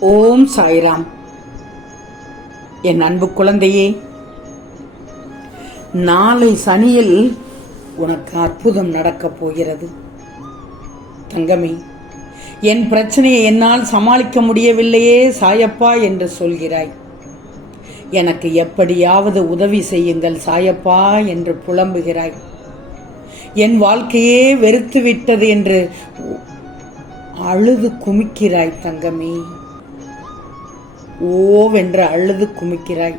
ஓம் சாய்ராம். என் அன்பு குழந்தையே நாளை சனியில் உனக்கு அற்புதம் நடக்கப் போகிறது. தங்கமே என் பிரச்சனையை என்னால் சமாளிக்க முடியவில்லையே சாயப்பா என்று சொல்கிறாய். எனக்கு எப்படியாவது உதவி செய்யுங்கள் சாயப்பா என்று புலம்புகிறாய். என் வாழ்க்கையே வெறுத்து விட்டது என்று அழுது குமிக்கிறாய் தங்கமே. ஓவென்று அழுது குமிக்கிறாய்.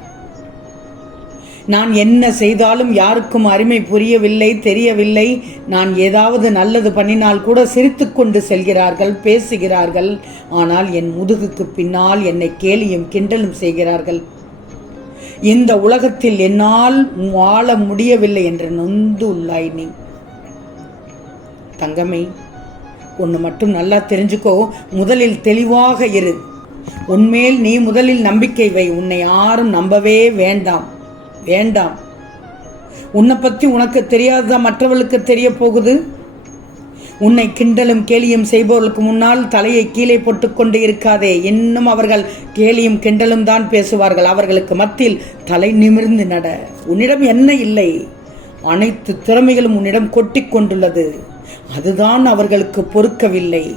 நான் என்ன செய்தாலும் யாருக்கும் அருமை புரியவில்லை தெரியவில்லை. நான் ஏதாவது நல்லது பண்ணினால் கூட சிரித்துக்கொண்டு செல்கிறார்கள் பேசுகிறார்கள். ஆனால் என் முதுகுக்கு பின்னால் என்னை கேலியும் கிண்டலும் செய்கிறார்கள். இந்த உலகத்தில் என்னால் வாழ முடியவில்லை என்று நொந்து உள்ளாய் நீ. தங்கமே ஒன்று மட்டும் நல்லா தெரிஞ்சுக்கோ. முதலில் தெளிவாக இரு. உன்மேல் நீ முதலில் நம்பிக்கை வை. உன்னை யாரும் நம்பவே வேண்டாம். வேண்டாம். உன்னை பற்றி உனக்கு தெரியாததா மற்றவர்களுக்கு தெரிய போகுது? உன்னை கிண்டலும் கேலியும் செய்பவர்களுக்கு முன்னால் தலையை கீழே போட்டுக்கொண்டு இருக்காதே. இன்னும் அவர்கள் கேலியும் கிண்டலும் தான் பேசுவார்கள். அவர்களுக்கு மத்தியில் தலை நிமிர்ந்து நட. உன்னிடம் என்ன இல்லை? அனைத்து திறமைகளும் உன்னிடம் கொட்டி கொண்டுள்ளது. அதுதான் அவர்களுக்கு பொறுக்கவில்லை.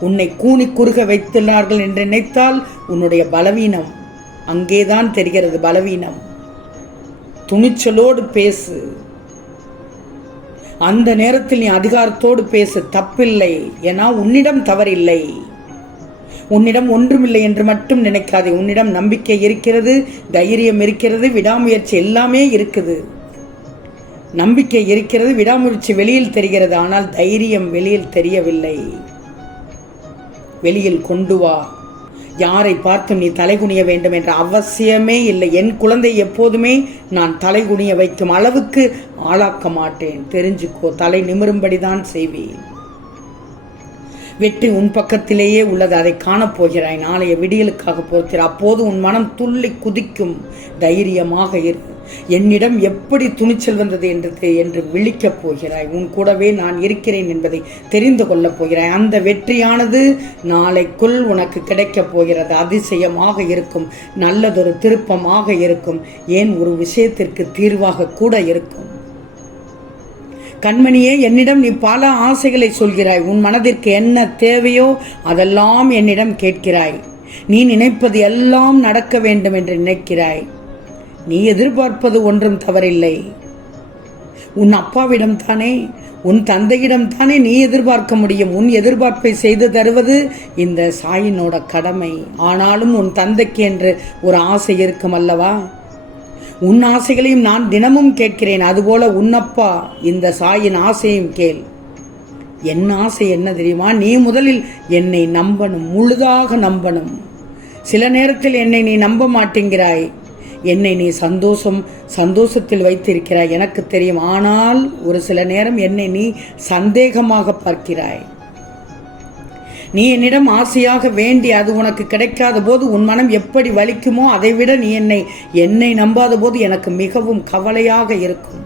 உன்னை கூனி குறுக வைத்துள்ளார்கள் என்று நினைத்தால் உன்னுடைய பலவீனம் அங்கேதான் தெரிகிறது பலவீனம். துணிச்சலோடு பேசு. அந்த நேரத்தில் நீ அதிகாரத்தோடு பேசு. தப்பில்லை ஏன்னா உன்னிடம் தவறில்லை. உன்னிடம் ஒன்றுமில்லை என்று மட்டும் நினைக்காதே. உன்னிடம் நம்பிக்கை இருக்கிறது தைரியம் இருக்கிறது விடாமுயற்சி எல்லாமே இருக்குது. நம்பிக்கை இருக்கிறது விடாமுயற்சி வெளியில் தெரிகிறது ஆனால் தைரியம் வெளியில் தெரியவில்லை. வெளியில் கொண்டு வா. யாரை பார்த்தும் நீ தலைகுனிய வேண்டும் என்ற அவசியமே இல்லை. என் குழந்தை எப்போதுமே நான் தலைகுனிய வைக்கும் அளவுக்கு ஆளாக்க மாட்டேன். தெரிஞ்சுக்கோ தலை நிமிரும்படிதான் செய்வேன். வெற்றி உன் பக்கத்திலேயே உள்ளது. அதை காணப் போகிறாய் நாளைய விடியலுக்காக போகிறாய் அப்போது உன் மனம் துள்ளி குதிக்கும். தைரியமாக இரு. என்னிடம் எப்படி துணிச்சல் வந்தது என்று என்று விழிக்கப் போகிறாய். உன் கூடவே நான் இருக்கிறேன் என்பதை தெரிந்து கொள்ளப் போகிறாய். அந்த வெற்றியானது நாளைக்குள் உனக்கு கிடைக்கப் போகிறது. அதிசயமாக இருக்கும். நல்லதொரு திருப்பமாக இருக்கும். ஏன் ஒரு விஷயத்திற்கு தீர்வாக கூட இருக்கும். கண்மணியே என்னிடம் நீ பல ஆசைகளை சொல்கிறாய். உன் மனதிற்கு என்ன தேவையோ அதெல்லாம் என்னிடம் கேட்கிறாய். நீ நினைப்பது எல்லாம் நடக்க வேண்டும் என்று நினைக்கிறாய். நீ எதிர்பார்ப்பது ஒன்றும் தவறில்லை. உன் அப்பாவிடம் தானே உன் தந்தையிடம் தானே நீ எதிர்பார்க்க முடியும். உன் எதிர்பார்ப்பை செய்து தருவது இந்த சாயினோட கடமை. ஆனாலும் உன் தந்தைக்கு என்று ஒரு ஆசை இருக்கும் அல்லவா? உன் ஆசைகளையும் நான் தினமும் கேட்கிறேன். அதுபோல உன்னப்பா இந்த சாயின் ஆசையும் கேள். என் ஆசை என்ன தெரியுமா? நீ முதலில் என்னை நம்பணும் முழுதாக நம்பணும். சில நேரத்தில் என்னை நீ நம்ப மாட்டேங்கிறாய். என்னை நீ சந்தோஷம் சந்தோஷத்தில் வைத்திருக்கிறாய் எனக்கு தெரியும். ஆனால் ஒரு சில நேரம் என்னை நீ சந்தேகமாக பார்க்கிறாய். நீ என்னிடம் ஆசையாக வேண்டி அது உனக்கு கிடைக்காத போது உன் மனம் எப்படி வலிக்குமோ அதைவிட நீ என்னை என்னை நம்பாத போது எனக்கு மிகவும் கவலையாக இருக்கும்.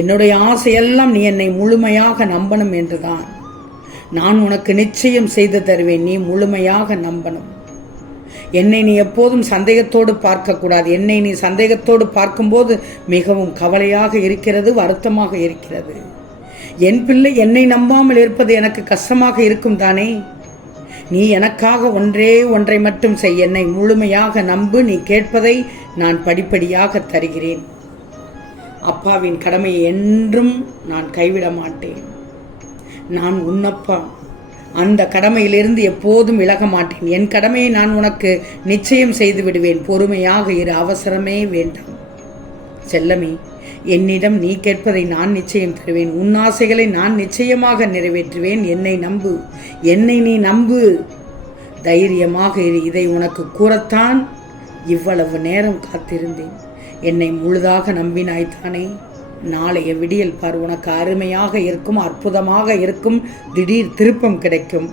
என்னுடைய ஆசையெல்லாம் நீ என்னை முழுமையாக நம்பணும் என்றுதான். நான் உனக்கு நிச்சயம் செய்து தருவேன் நீ முழுமையாக நம்பணும். என்னை நீ எப்போதும் சந்தேகத்தோடு பார்க்கக்கூடாது. என்னை நீ சந்தேகத்தோடு பார்க்கும்போது மிகவும் கவலையாக இருக்கிறது வருத்தமாக இருக்கிறது. என் பிள்ளை என்னை நம்பாமல் இருப்பது எனக்கு கஷ்டமாக இருக்கும் தானே? நீ எனக்காக ஒன்றே ஒன்றை மட்டும் செய். என்னை முழுமையாக நம்பு. நீ கேட்பதை நான் படிப்படியாக தருகிறேன். அப்பாவின் கடமையை என்றும் நான் கைவிட மாட்டேன் நான் உன்னப்பா. அந்த கடமையிலிருந்து எப்போதும் விலக மாட்டேன். என் கடமையை நான் உனக்கு நிச்சயம் செய்து விடுவேன். பொறுமையாக இரு அவசரமே வேண்டாம். செல்லமே என்னிடம் நீ கேட்பதை நான் நிச்சயம் தருவேன். உன் ஆசைகளை நான் நிச்சயமாக நிறைவேற்றுவேன். என்னை நம்பு. என்னை நீ நம்பு. தைரியமாக இரு. இதை உனக்கு கூறத்தான் இவ்வளவு நேரம் காத்திருந்தேன். என்னை முழுதாக நம்பினாய்த்தானே? நாளைய விடியல் பார் உனக்கு அருமையாக இருக்கும் அற்புதமாக இருக்கும் திடீர் திருப்பம் கிடைக்கும்.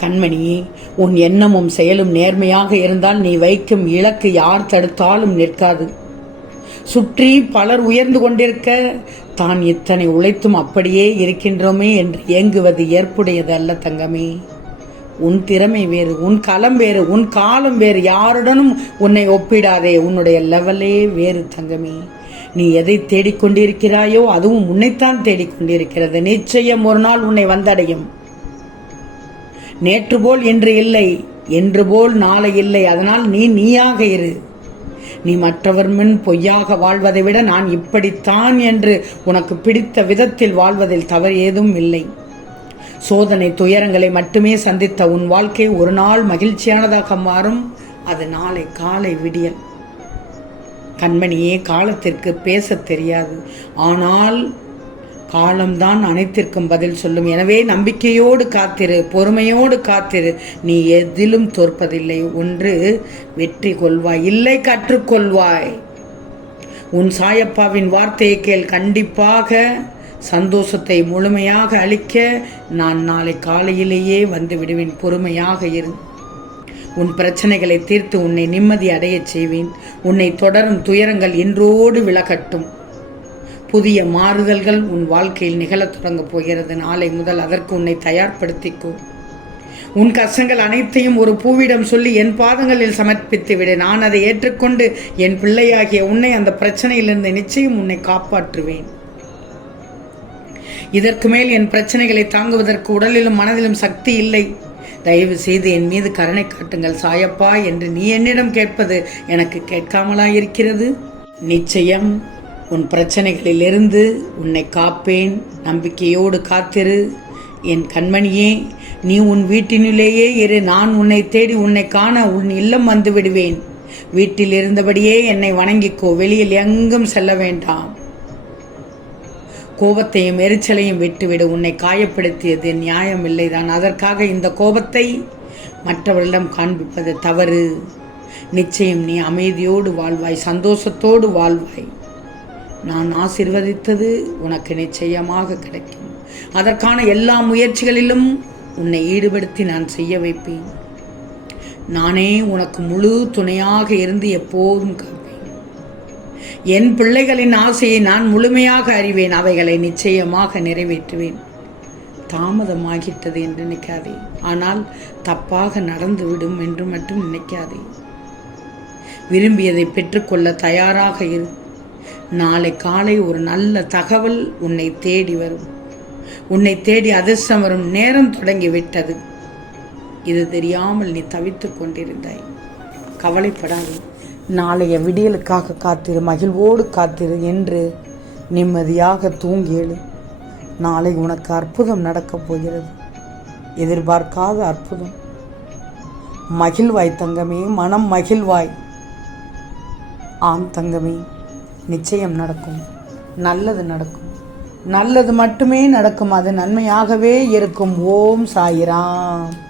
கண்மணியே உன் எண்ணமும் செயலும் நேர்மையாக இருந்தால் நீ வைக்கும் இலக்கு யார் தடுத்தாலும் நிற்காது. சுற்றி பலர் உயர்ந்து கொண்டிருக்க தான் இத்தனை உழைத்தும் அப்படியே இருக்கின்றோமே என்று ஏங்குவது ஏற்புடையது அல்ல தங்கமே. உன் திறமை வேறு உன் களம் வேறு உன் காலம் வேறு யாருடனும் உன்னை ஒப்பிடாதே உன்னுடைய லெவலே வேறு தங்கமே. நீ எதை தேடிக்கொண்டிருக்கிறாயோ அதுவும் உன்னைத்தான் தேடிக்கொண்டிருக்கிறது. நிச்சயம் ஒரு நாள் உன்னை வந்தடையும். நேற்று போல் இன்று இல்லை என்று போல் நாளை இல்லை. அதனால் நீ நீயாக இரு. நீ மற்றவர் முன் பொய்யாக வாழ்வதை விட நான் இப்படித்தான் என்று உனக்கு பிடித்த விதத்தில் வாழ்வதில் தவறு ஏதும் இல்லை. சோதனை துயரங்களை மட்டுமே சந்தித்த உன் வாழ்க்கை ஒரு நாள் மகிழ்ச்சியானதாக மாறும். அது நாளை காலை விடியல். கண்மணியே காலத்திற்கு பேசத் தெரியாது. ஆனால் காலம்தான் அனைத்திற்கும் பதில் சொல்லும். எனவே நம்பிக்கையோடு காத்திரு பொறுமையோடு காத்திரு. நீ எதிலும் தோற்பதில்லை. ஒன்று வெற்றி கொள்வாய். இல்லை கற்றுக்கொள்வாய். உன் சாயப்பாவின் வார்த்தையை கேள். கண்டிப்பாக சந்தோஷத்தை முழுமையாக அளிக்க நான் நாளை காலையிலேயே வந்து விடுவேன். பொறுமையாக இரு. உன் பிரச்சனைகளை தீர்த்து உன்னை நிம்மதி அடையச் செய்வேன். உன்னை தொடரும் துயரங்கள் இன்றோடு விலகட்டும். புதிய மாறுதல்கள் உன் வாழ்க்கையில் நிகழத் தொடங்கப் போகிறது. நாளை முதல் அதற்கு உன்னை தயார்படுத்திக்கோ. உன் கஷ்டங்கள் அனைத்தையும் ஒரு பூவிடம் சொல்லி என் பாதங்களில் சமர்ப்பித்து விடு. நான் அதை ஏற்றுக்கொண்டு என் பிள்ளையாகிய உன்னை அந்த பிரச்சனையிலிருந்து நிச்சயம் உன்னை காப்பாற்றுவேன். இதற்கு மேல் என் பிரச்சனைகளை தாங்குவதற்கு உடலிலும் மனதிலும் சக்தி இல்லை. தயவு செய்து என் மீது கருணை காட்டுங்கள். சாயப்பா என்று நீ என்னிடம் கேட்பது எனக்கு கேட்காமலா இருக்கிறது நிச்சயம் உன் பிரச்சனைகளிலிருந்து உன்னை காப்பேன். நம்பிக்கையோடு காத்திரு. என் கண்மணியே நீ உன் வீட்டினுள்ளேயே இரு. நான் உன்னை தேடி உன்னை காண உன் இல்லம் வந்து விடுவேன். வீட்டில் இருந்தபடியே என்னை வணங்கிக்கோ. வெளியில் எங்கும் செல்ல வேண்டாம். கோபத்தையும் எரிச்சலையும் விட்டுவிடு. உன்னை காயப்படுத்தியது நியாயம் இல்லைதான் அதற்காக இந்த கோபத்தை மற்றவர்களிடம் காண்பிப்பது தவறு. நிச்சயம் நீ அமைதியோடு வாழ்வாய் சந்தோஷத்தோடு வாழ்வாய். நான் ஆசிர்வதித்தது உனக்கு நிச்சயமாக கிடைக்கும். அதற்கான எல்லா முயற்சிகளிலும் உன்னை ஈடுபடுத்தி நான் செய்ய வைப்பேன். நானே உனக்கு முழு துணையாக இருந்து எப்போதும் என் பிள்ளைகளின் ஆசையை நான் முழுமையாக அறிவேன். அவைகளை நிச்சயமாக நிறைவேற்றுவேன். தாமதமாகிட்டது என்று நினைக்காதே. ஆனால் தப்பாக நடந்துவிடும் என்று மட்டும் நினைக்காதே. விரும்பியதை பெற்றுக்கொள்ள தயாராக இரு. நாளை காலை ஒரு நல்ல தகவல் உன்னை தேடி வரும். உன்னை தேடி அதிர்ஷ்டம் வரும் நேரம் தொடங்கி விட்டது இது தெரியாமல் நீ தவித்துக் கொண்டிருந்தாய். கவலைப்படாதே. நாளைய விடியலுக்காக காத்திரு மகிழ்வோடு காத்திரு என்று நிம்மதியாக தூங்கி நாளை உனக்கு அற்புதம் நடக்கப் போகிறது. எதிர்பார்க்காத அற்புதம். மகிழ்வாய் தங்கமே மனம் மகிழ்வாய். ஆம் தங்கமே நிச்சயம் நடக்கும். நல்லது நடக்கும். நல்லது மட்டுமே நடக்கும். அது நன்மையாகவே இருக்கும். ஓம் சாயிராம்.